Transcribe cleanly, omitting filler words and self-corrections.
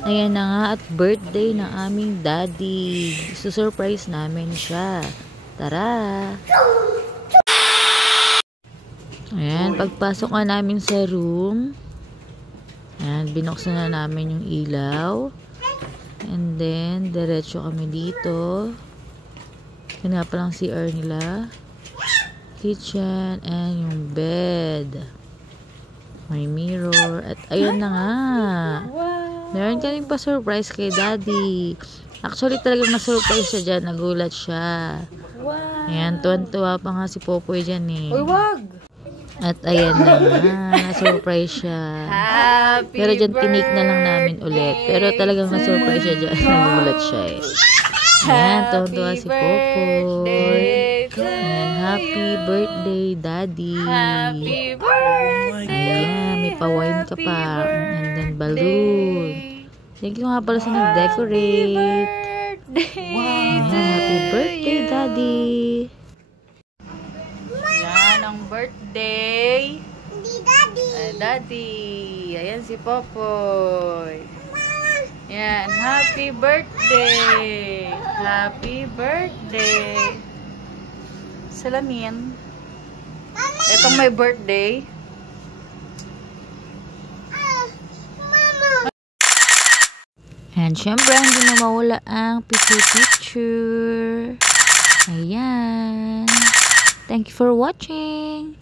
Ayan na nga at birthday ng aming daddy. Susurprise namin siya. Tara! Ayan, pagpasok nga namin sa room. Ayan, binuksan na namin yung ilaw. And then, diretso kami dito. Yan nga palang CR nila. Kitchen and yung bed. May mirror. At ayun na nga. Meron kaming pa-surprise kay daddy. Actually, talagang na-surprise siya dyan. Nagulat siya. Ayan, tuwan-tuwa pa nga si Popoy dyan eh. Uy, wag! At ayan na nga. Na-surprise siya. Pero dyan, tinake na lang namin ulit. Pero talagang na-surprise siya dyan. Nagulat siya eh. Ayan, tuwan-tuwa si Popoy. Ayan, happy birthday, daddy. Happy birthday! Ayan, may pa-wine ka pa. And then balloon. Thank you nga pala sa nag-decorate. Ayan, happy birthday, daddy. Yan ang birthday. Ay, daddy. Ayan si Popoy. Yan, happy birthday. Happy birthday. Salamin. Itong may birthday. And syempre, hindi na mawala ang picture-picture. Ayan. Thank you for watching.